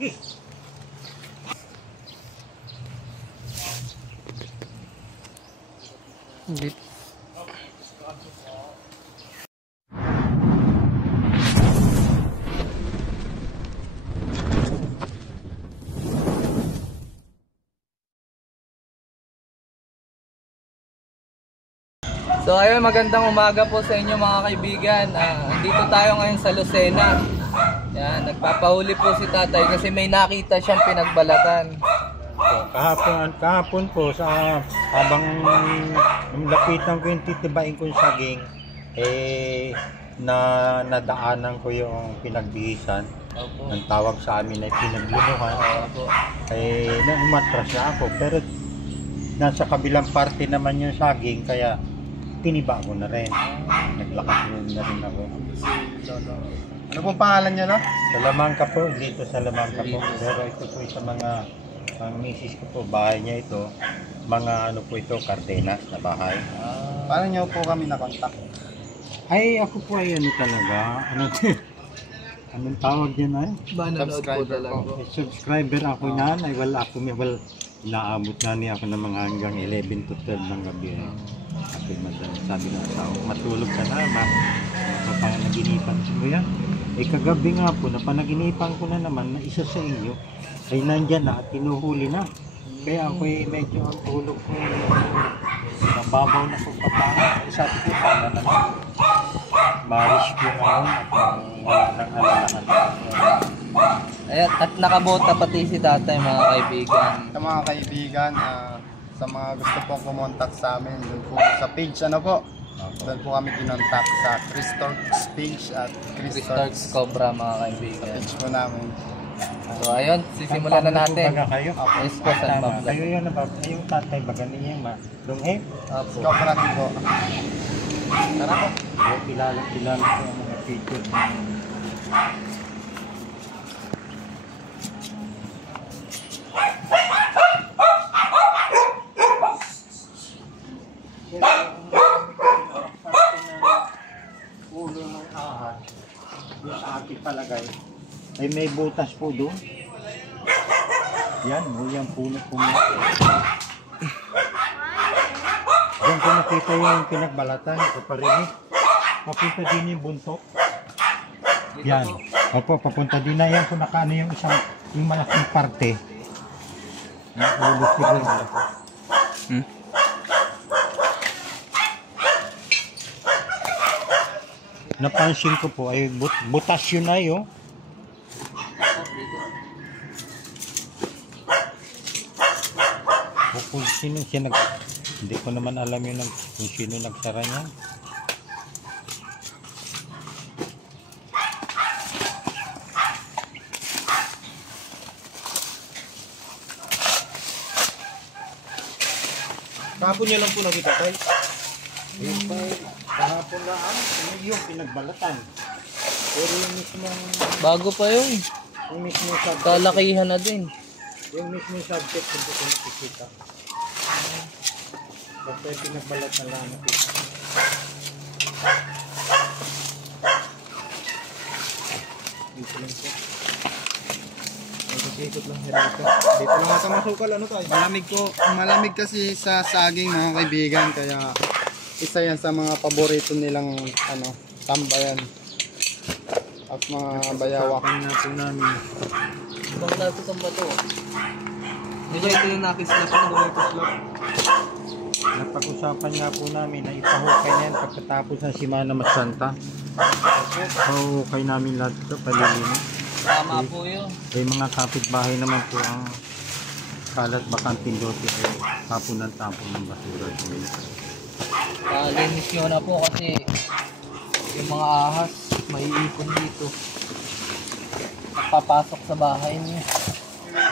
Hindi. So ayun, magandang umaga po sa inyo mga kaibigan. Dito tayo ngayon sa Lucena. Yan, nagpapahuli po si tatay kasi may nakita siyang pinagbalatan. Kahapon po sa habang lapitan ko yung titibain ko yung saging, nadaanan ko yung pinagbihisan. Ang tawag sa amin ay pinaglunuhan. Umatras na ako, pero nasa kabilang parte naman yung saging, kaya tiniba ko na rin. Naglakas na rin ako. Ano pong pangalan niya, no? Salamangka po, dito sa Salamangka po. Pero ito po sa mga misis ko po, bahay niya ito. Mga ano po ito, Cardenas na bahay. Paano niyo po kami nakontak? Ay, ako po ay ano talaga. Anong tawag niya na? Subscriber po. Subscriber ako niyan. Ay wala ako, inaabot na niya ako ng mga hanggang 11 to 12 ng gabi. Ako sabi ng tao, matulog ka na, napanaginipan mo yan. Kagabi nga po, napanaginipan ko na naman na isa sa inyo ay nandyan na at tinuhuli na. Kaya ako medyo ang tulog ko, nababaw na ko papangan. Sabi ko, paano naman, ma-rescue ngayon at wala nang alalahan. Ayan, at nakabota pati si tatay mga kaibigan. Sa mga kaibigan, sa mga gusto pong kumontak sa amin, doon po sa page, ano po? Doon po kami kinontak sa Chris Torx page at Chris Torx Cobra mga kaibigan. Sa page po namin. So ayun, sisimulan na natin. Kayo? Yes po, San Pablo. Kayo yun, yung tatay baga niya yung malunghe. Cobra din po. Tara po. Kilala ko ang mga feature. Ulo ng ahas yung sa akin palagay ay may butas po doon. Yan, yung puno po. Diyan ko nakita yung pinagbalatan ko pa rin. Papunta din yung buntok. Yan. Opo, papunta din na yan kung nakaano yung isang yung malaking parte. Ulo siguro. Napansin ko po ay butas yun na yun. Kung sino siya hindi ko naman alam yun kung sino nagsara niya. Kahapon niya lang po nakita tayo. Yung kahapon na yung pinagbalatan. Pero yung mismong Bago pa yun. yung mismong subject, Kalakihan na din. yung mismong subject hindi ko nakikita. Basta yung pinagbalatan lang nakikita. Dito lang po. Ikot lang hirap. Dito lang sa masukal, ano tayo? Malamig kasi sa saging mga kaibigan, kaya isa yan sa mga paborito nilang tambayan at mga bayawak. Na po namin. Ibang dapat ang bato. Medyo ito yung nakislap na Napag-usapan nga po namin na ipahukay na yan pagkatapos ng Simana Magsanta. Pahukay namin lahat ito, palilinis. Tama po yun. May mga kapitbahay naman po ang kalat bakanting lote ay tapon ng basura. Linis nyo na po kasi yung mga ahas maiipon dito. Papasok sa bahay niya.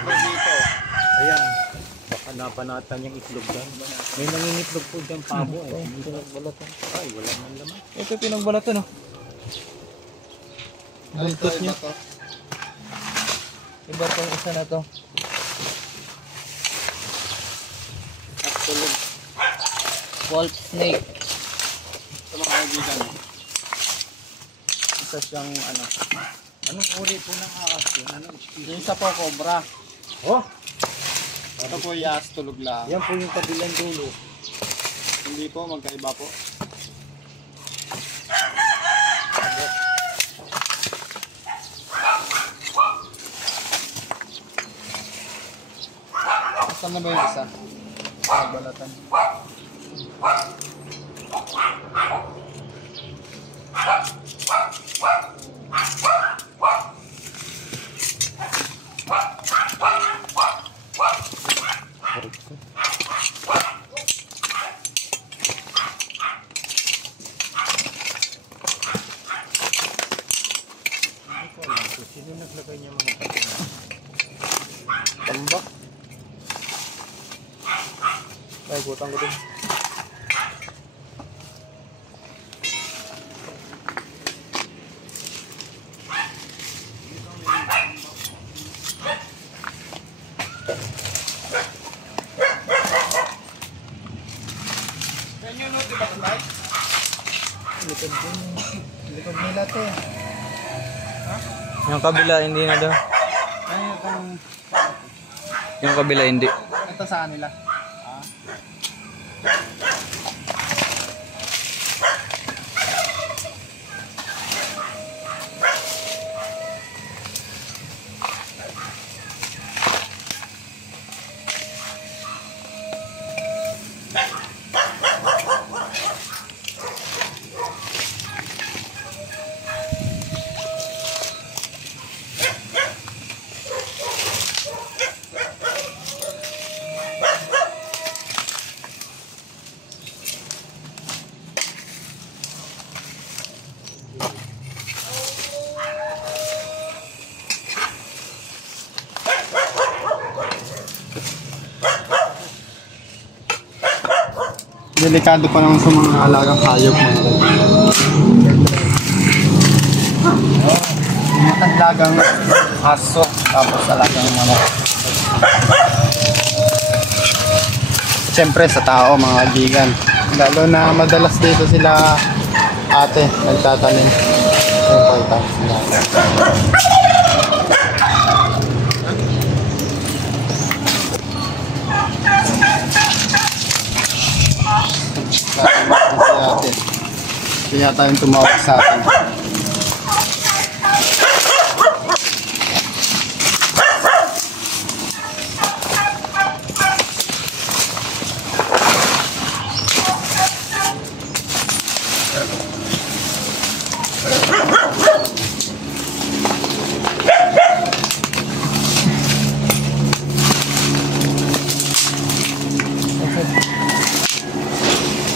dito. Ayan, baka nabanatan yung itlog dyan. May nangingitlog po dyan pabo. Pinagbalatan. Ay, wala man laman. Ito pinagbalatan, oh. Buntot niya. Iba tong isa na to. Tulog Wolf snake. sa mga kaibigan. Isa siyang Anong uri po ng ahas yun? Anong species? Yung isa po, cobra. Oh! Ito po yas, tulog lang. Yan po yung kabilang dulo. Hindi po, magkaiba po. Saan na ba yung isa? Balatan. Sino naglagay niya mga patina? Tambak. Ay, butang ko din. Likod din. Likod nila to. Yung kabila hindi na daw. Ay, itong... Yung kabila hindi. Ito sa kanila. Delikado pa naman sa mga alagang hayop mga alagang aso, tapos alagang manok. Siyempre sa tao mga kaibigan. Lalo na madalas dito sila ate nagtatanim. Yung palta sila. Kaya tayong tumawag sa atin.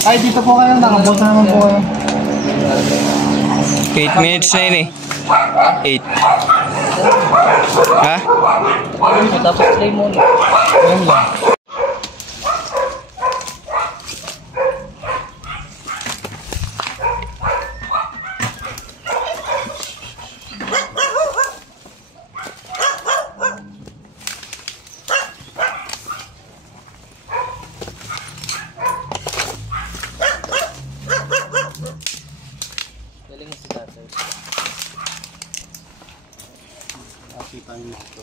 Ay, dito po kayo. Nakabot na naman po kayo. 8 minutes na yun eh. 8. Ha? Tapos play muna. Yan lang. Galing mo si tatay. Nakita niyo ito.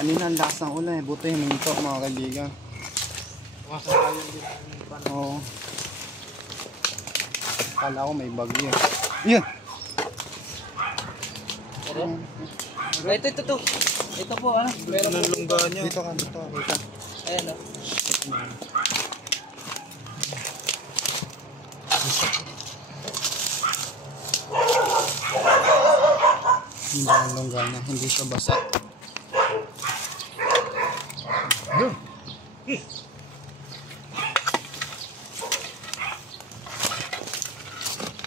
Kanina ang lakas ng ulan eh. Buti hininto mga kaibigan. Oo. Kala ko may bagyo. Yun! Ito. Ito po, ano? Meron po. Dito ka, dito ka. Ayan, Hindi ang longga niya, hindi siya basa.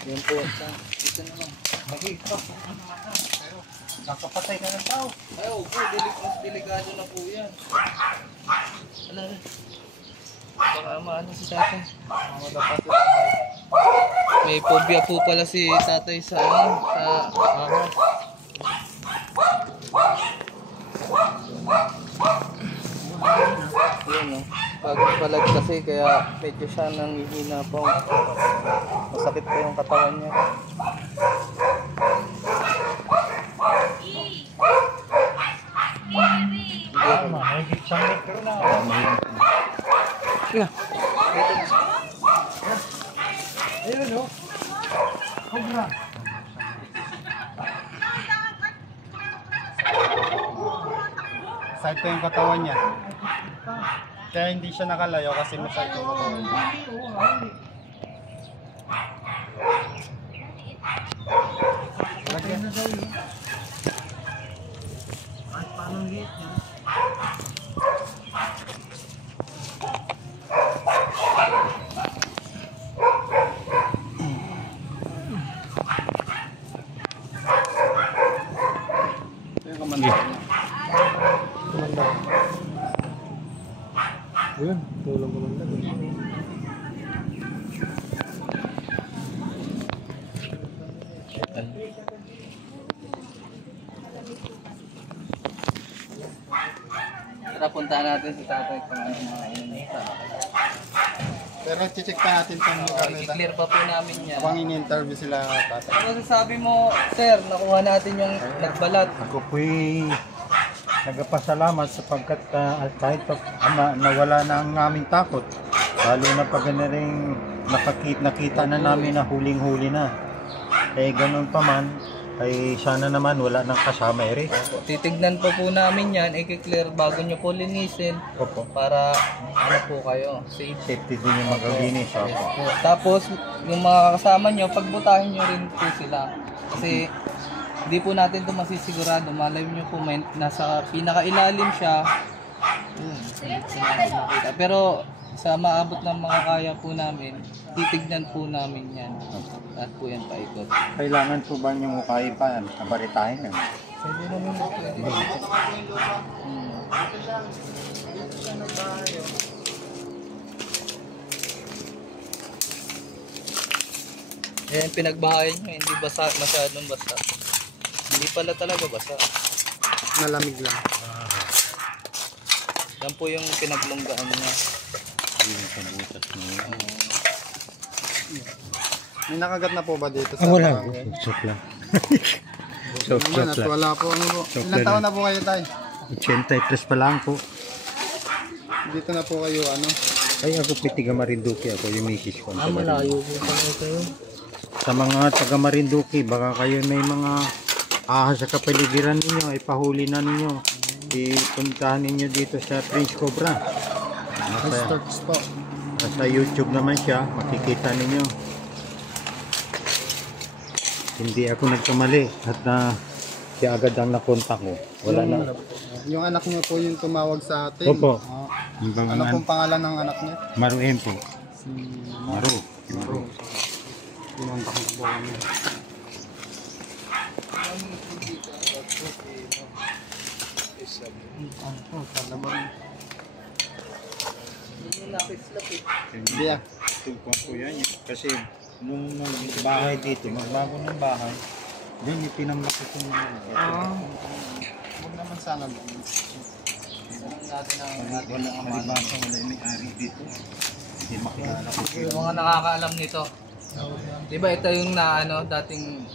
Yan po. Ito naman. Nakapatay ka ng tao. Ay, opo. Delikado na po yan. Ala. Baka maano si tatay. Madapat si tatay. May phobia po pala si tatay sa ano, sa ahas. bagong balag kasi kaya medyo siya nanghihina po. Masakit po yung katawan niya. Yeah. Side ko yung katawan niya. Kaya hindi siya nakalayo kasi may side yung katawan niya. Lagyan na daw yun. Ay, paano gate niya? Yung kamanda niya. Ayun, tulong ko lang. Tara, puntahan natin si tatay kung ano mga inanita. Pero check pa natin itong gamit. I-clear pa po namin yan. Habang in-interview sila tatay. Ano sasabi mo, sir? Nakuha natin yung nagbalat. Ako po'y nagpasalamat sapagkat kahit nawala na ang aming takot. Lalo na pag rin nakita na namin na huling-huli na. Eh ganun pa man, ay sana naman wala nang kasama rin. Titignan pa po namin yan, i-clear bago nyo po linisin Opo. para ano po kayo, safe. Safety din yung maglilinis. Yes Opo. po. Tapos, yung mga kasama nyo, pagbutahin nyo rin po sila. Kasi, hindi po natin ito masisigurado. Malay nyo po, nasa pinakailalim siya. Pero, sa maabot ng mga kaya po namin, titignan po namin yan. At po yan paikot. Kailangan po ba niyong ukay pa? Kabaritahin yan. Pwede naman po. Yan, pinagbahayan nyo, hindi basa, masyadong basa. Hindi pala talaga basa. Malamig lang. Yan po yung pinaglunggaan niya. Yung sa butas niya. May nakagat na po ba dito sa Wala. barangay? Sok lang. Naman at wala po. Ano po? Ilang taon na po kayo tay? 83 pa lang po. Dito na po kayo ano? Ay ako po taga Marinduque. Ako yung misis ko. Malayo po pala kayo. Sa mga taga Marinduque, baka kayo may mga ahas sa kapaligiran ninyo, ipahuli na ninyo. Ipuntahan ninyo dito sa Prince Cobra. Stocks po. Sa YouTube naman siya, makikita ninyo. Hindi ako nagkamali at siya agad ang nakontak ko. Wala na. Yung anak niyo po yung tumawag sa atin. Opo. Ah, Yung bang- ano pong pangalan ng anak niya? Maruin po. Si Maru. Pinuntak ko po kami. Hindi ah. Tugpang po yan. Kasi nung bahay dito, magbago ng bahay, din itinamlak ko yung mga Huwag naman sana. Natin ang wala ang maribasa, wala yung may-ari dito. Hindi makilala ko. yung mga nakakaalam nito. Diba ito yung na ano, dating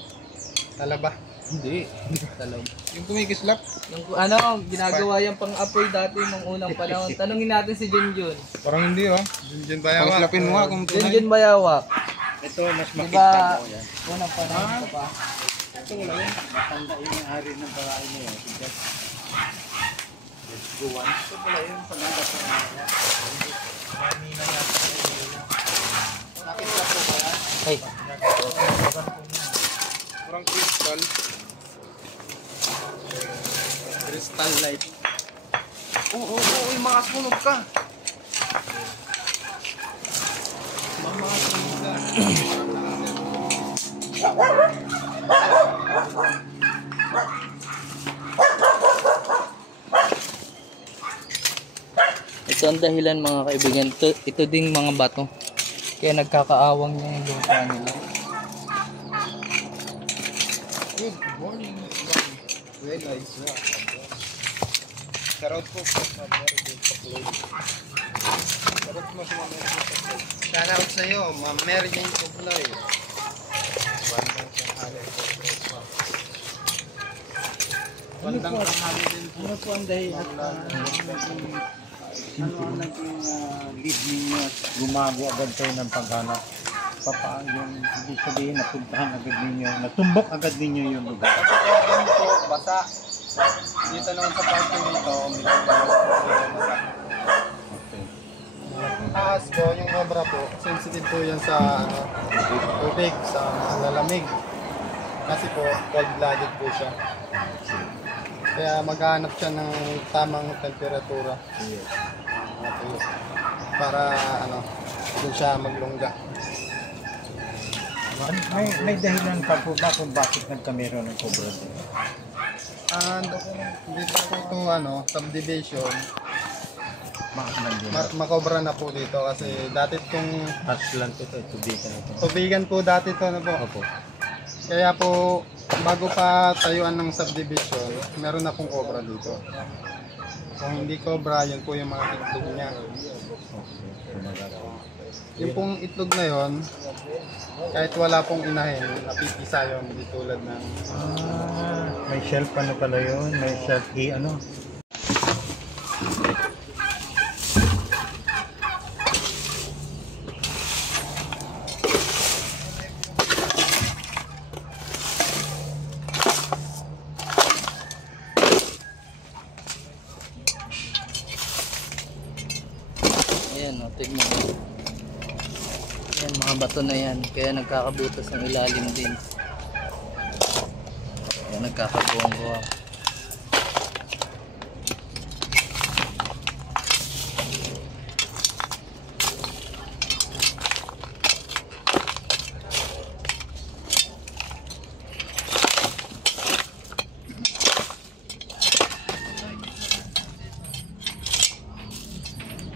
Talaba. hindi. Talaw. Yung kumikislap. Yung ano, ginagawa yung pang-apoy dati nung unang panahon. Tanungin natin si Junjun. Parang hindi oh. Junjun Bayawa. Paslapin mo nga kung tunay. Junjun Bayawak. Ito, mas Diba makita mo yan. unang panahon ka pa? Ito wala yan. Matanda yung may-ari ng bahay mo yan. Let's go on. Ito pala yung pananda sa mga. Hey. Parang crystal. Crystal light. Oo, yung mga sunog ka. Mga sunog ka. Ito ang dahilan mga kaibigan. Ito ding mga bato. Kaya nagkakaawang niya yung lupa nila. Good morning. Very nice. Shoutout po sa Mary Jane Pukloy. Shoutout mo si Ma'am Mary Jane Pukloy. Shoutout sa iyo, Ma'am Mary Jane Pukloy. Bandang tanghali po. Bandang tanghali din po. Ano po ang dahilan ano ang naging lead ninyo at gumago agad kayo ng paghanap? Paano yung ibig sabihin napuntahan agad ninyo, natumbok agad ninyo yung lugar? Kasi kaya din po, basa. Dito naman sa parking nito, medyo basa. Okay. Taas po, yung cobra po, sensitive po yan sa tubig, sa lalamig. Kasi po, cold-blooded po siya. Kaya maghanap siya ng tamang temperatura. Okay. Para doon siya maglungga. May dahilan pa po ba kung bakit nagkamero ng cobra dito? Dito po ito, subdivision. Makakandun. Makobra na po dito kasi dati itong Touch lang ito, tubigan ito. tubigan po dati ito na po. Opo. Kaya po, bago pa tayuan ng subdivision, meron na pong cobra dito. Kung hindi cobra, yun po yung mga itlog niya. Yung pong itlog na yon, kahit wala pong inahin, napipisa yun, hindi tulad ng... May shelf ano pala yun? May shelf Ayan, tignan mo. Ayan, mga bato na yan. Kaya nagkakabutas ng ilalim din. Kaya nagkakabonggo.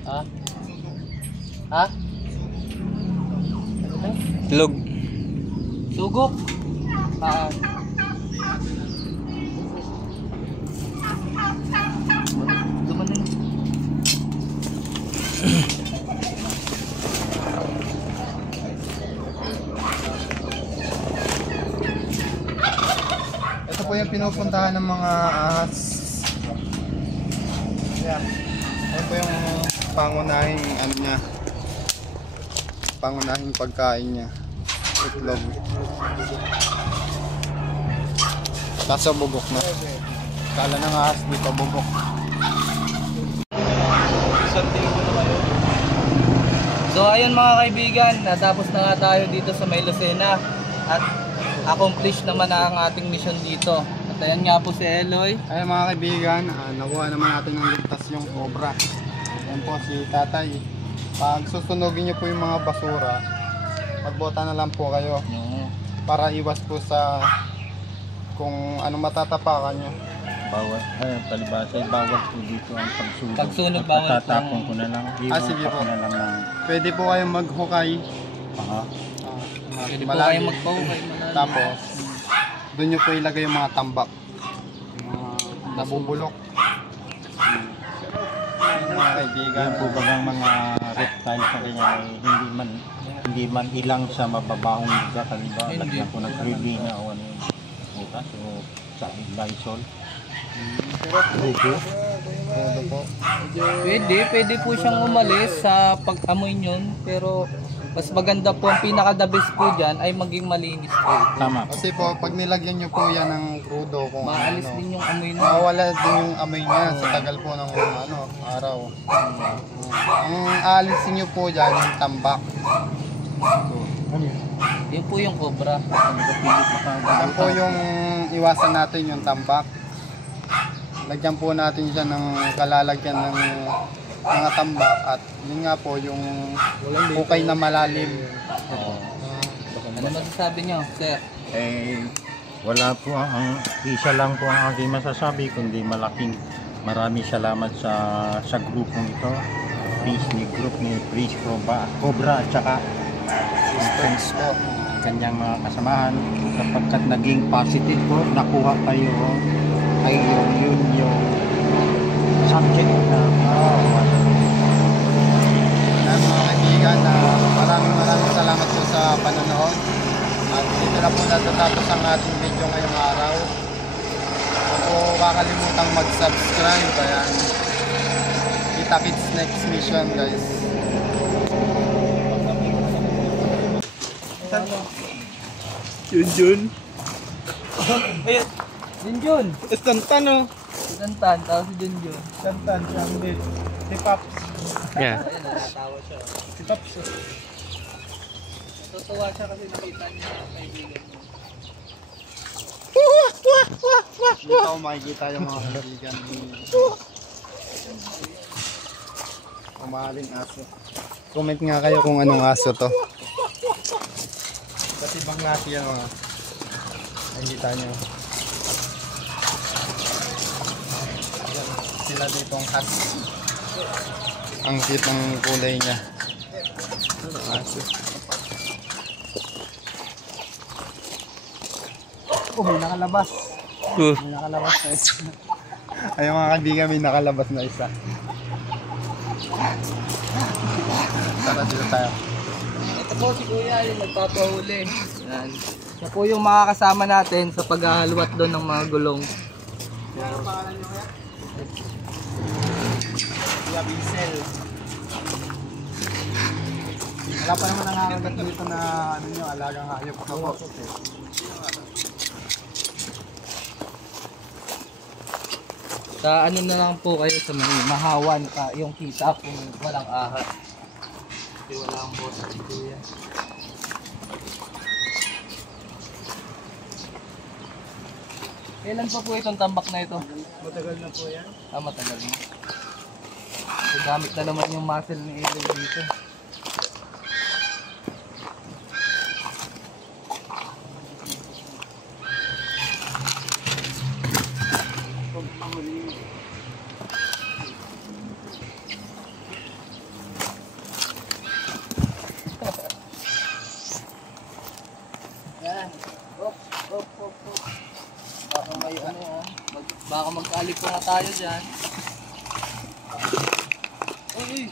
Ha? Ha? Log. Sugok. Duman na. Ito po yung pinupuntahan ng mga ahas. Yan. Ito po yung pangunahing niya. Pangunahing pagkain niya. Itlog. Kaso bubok na. Kala ng ahas dito bubok. So ayun mga kaibigan, natapos na nga tayo dito sa May Lucena at accomplish naman na ang ating mission dito. At ayan nga po si Eloy. Ayun mga kaibigan, nakuha naman natin ng ligtas yung cobra. Ayan po si tatay. Pag susunugin nyo po yung mga basura, magbota na lang po kayo para iwas po sa kung ano matatapakan nyo. Bawal, palibasa, bawal po dito ang pagsunog. Pagsunog bawal po. Tatapon ko na lang. Sige po. Ko na lang ng... Pwede po kayong maghukay. Pwede po kayo magpahukay. Tapos, doon nyo po ilagay yung mga tambak. Nabubulok. Mga kaibigan. Yan po bagang mga reptiles na ganyan ay hindi man ilang sa mababahong lugar. Kaliba, lagyan ko ng kribina o ano yung butas o sa Lysol. Pwede po siyang umalis sa pag-amoy nyon, pero mas maganda po, ang pinaka-the best po dyan ay maging malinis po. Tama. Kasi po, pag nilagyan nyo po yan ng crudo, kung Maalis din yung amoy na. mawala din yung amoy niya sa tagal po ng araw. Ang aalisin nyo po dyan, yung tambak. Yun po yung cobra. Yan po yung iwasan natin yung tambak. Lagyan po natin siya ng kalalagyan ng mga tambak at yun nga po yung hukay na malalim. Ano masasabi nyo, sir? Wala po isa lang po ang aking masasabi kundi maraming salamat sa grupong ito. Group ni Priest Cobra at saka friends ko, kanyang mga kasamahan sapagkat naging positive po, nakuha kayo ay yun yung kalimutang mag-subscribe. Ayan. Kita-kits next mission, guys. Yun. Ayun. Junjun. Istantan, oh. Si Tantan, tapos si Junjun. Istantan, siya hindi. Si Pops. Yeah. Ayun, natatawa siya. Si Pops. Natutuwa siya kasi nakita niya yung kaibigan niya. Dito ako makikita yung mga kaibigan ni kumaling aso. Comment nga kayo kung anong aso to. Kasi bang laki yan mga nakikita nyo. Yan, sila ditong husky. Ang cute ng kulay niya. Aso. Oh, may nakalabas. May nakalabas na isa. Ay mga kaibigan, may nakalabas na isa. Tara, dito tayo. Ito po si Kuya, yung nagpapahuli. Yan. Siya po yung makakasama natin sa paghahalwat doon ng mga gulong. Ano pangalan nyo kaya? Kuya Binsel. Wala pa naman nangangagat dito na ano nyo, alagang hayop. Kapapot eh. Sa ano na lang po kayo sa mga mahawan ka yung kita kung walang ahas. Kasi wala ang boss si Kuya. Kailan pa po itong tambak na ito? Matagal na po yan. Matagal na. So, gamit na naman yung muscle ni Eli dito. Yan. Op. Baka may ano baka magkaalip na tayo dyan. Uy!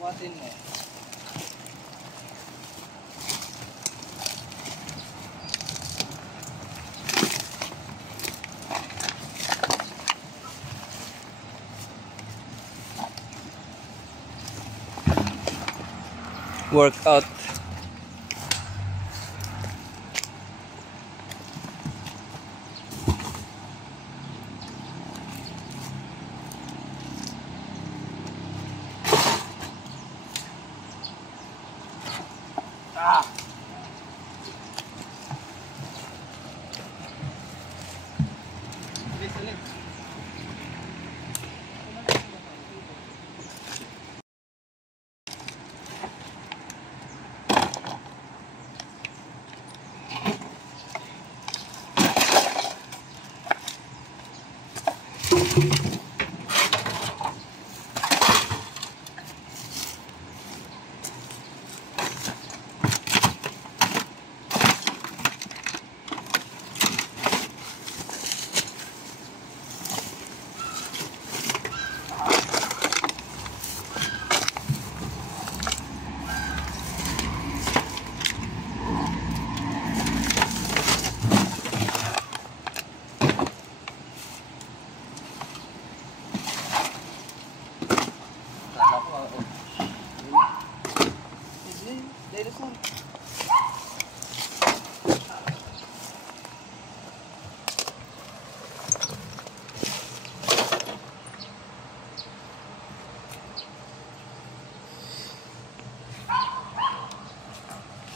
Kuwatin mo. Workout.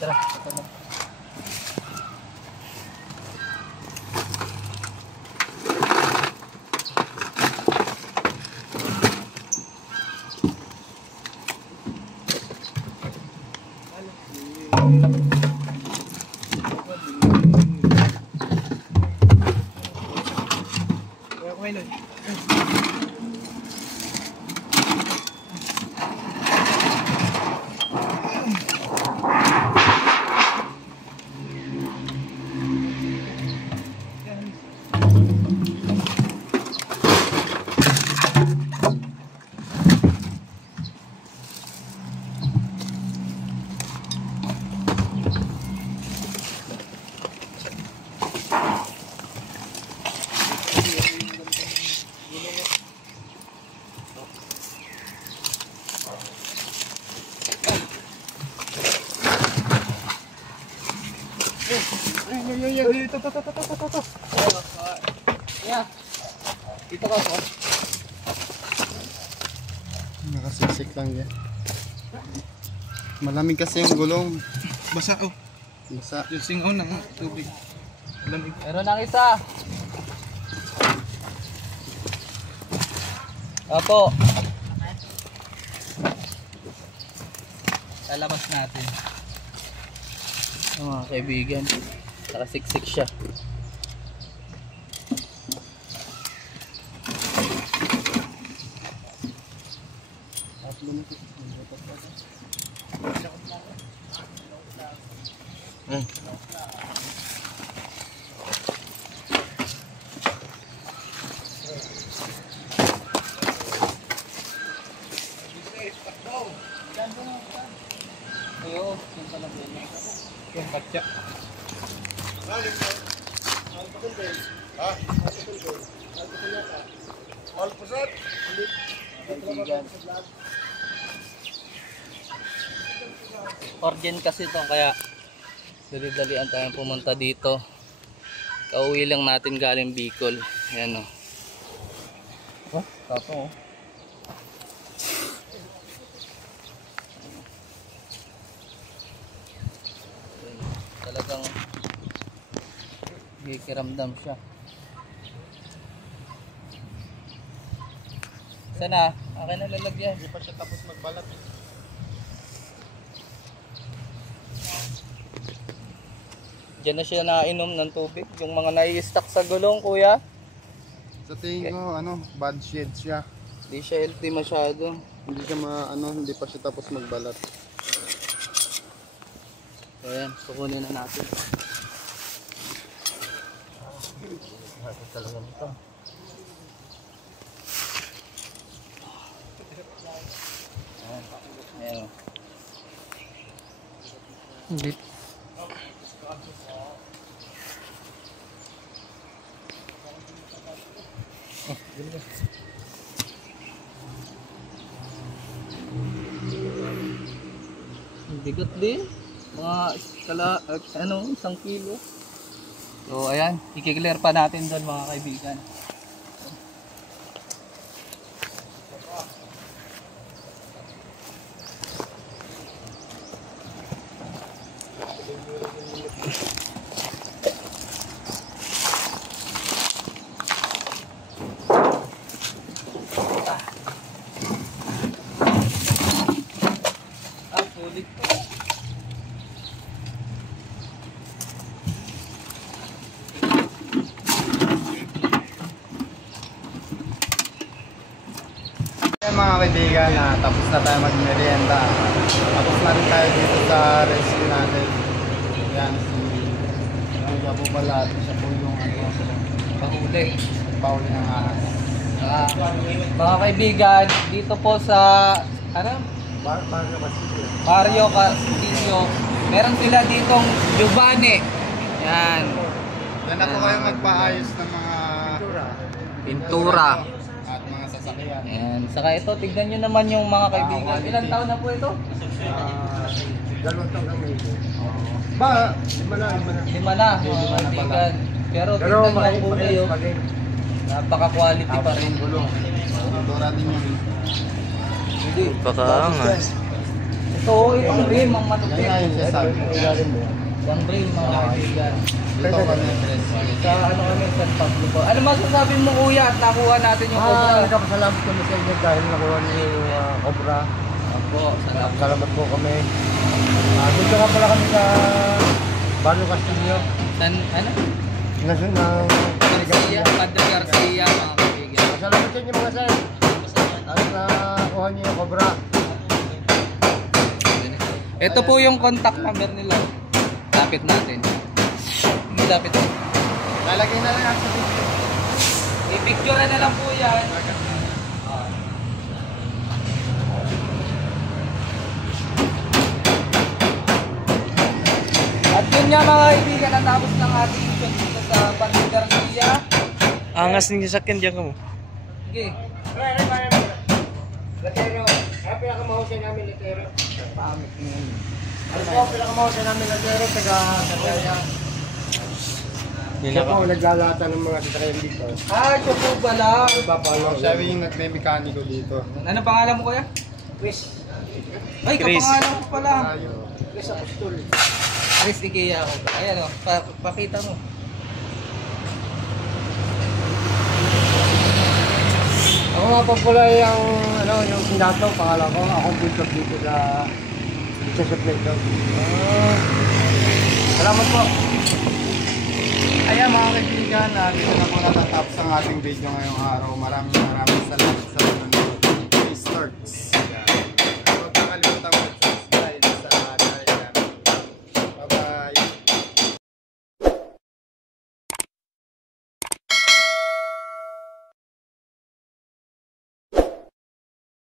Tara, ito na. Ito. Yeah. Dito ka po. Nakasiksik lang yan. Malamig kasi yung gulong. Basa oh. Basa. Yung singaw ng tubig. Lamig. Meron ng isa. Opo. Lalabas natin. Mga kaibigan. Nakasiksik siya. Ayo, yung pala po yun. Yung patya. Kaibigan. Organ kasi to kaya dali-dalian tayong pumunta dito. Kauwi lang natin galing Bicol. Ayan o. Oh, tato oh. Talagang kikiramdam siya. Sana, akin na lalagyan. Hindi pa siya tapos magbalat. Diyan na siya nainom ng tubig. Yung mga nai-stuck sa gulong, kuya. Sa tingin ko, bad shade siya. Hindi siya healthy masyado. Hindi siya hindi pa siya tapos magbalat. So ayan, kukunin na natin. Ito talaga nito. Ayan. Hindi. Bigat din. Mga isang kilo. So ayan, i-clear pa natin doon mga kaibigan. Sulit to. Yan mga kaibigan, tapos na tayo magmerienda. Tapos na rin tayo dito sa rescue natin. Yan, yung Gabo Balat, siya po yung Pahuli. pauli ng ahas. Mga kaibigan, dito po sa Mario Castillo, meron sila ditong Giovanni. Yan. Yan na po kayo magpaayos ng mga Pintura. at mga sasakyan. Ayan. Saka ito, tignan nyo naman yung mga kaibigan. Ilang taon na po ito? Dalawang taon kami. Ba, lima na. Lima na, mga kaibigan. Pero tignan nyo ang kulay. Oh. Napaka-quality pa rin. Pintura din yun. Pakaangas. Ito, itong rim ang matupit. Yan yung sasabi ko. Yung rim mga kaibigan. Dito kami. Sa kami, San Pablo po. Ano masasabi mo kuya at nakuha natin yung cobra? Nagpapasalamat kami sa inyo dahil nakuha niyo yung cobra. Opo, salamat. Salamat po kami. Dito ka pala kami sa Barrio Castillo. San, ano? Nasyon ng Garcia, Padre Garcia mga kaibigan. Salamat sa inyo mga sir. Dahil nakuha niyo yung cobra. Ito po yung contact number nila. Lapit natin. Lapit. Lalagay na lang sa video. I-picture na lang po yan. At yun nga mga kaibigan, natapos ng ating mission dito sa Padre Garcia. Angas ng sasakyan diyan ka mo. Sige. pinakamahusay namin latero. Pamit mo yun. Ano po, pinakamahusay namin latero, taga Sagaya. Siya po, naglalata ng mga sasakyan dito. Ah, siya po pala. Papalo, siya yung nagme-mekaniko dito. Ano pangalan mo kuya? Chris. Ay, kapangalan ko pala. Chris Apostol. Chris Ikea ako. Ayan o, pakita mo. Ako nga po pala yung sinato, pangalan ko. Ako dito sa supply daw. Salamat po. Ayan mga kaibigan, dito na po natatapos ang ating video ngayong araw. Maraming salamat sa nanonood. Peace, Turks.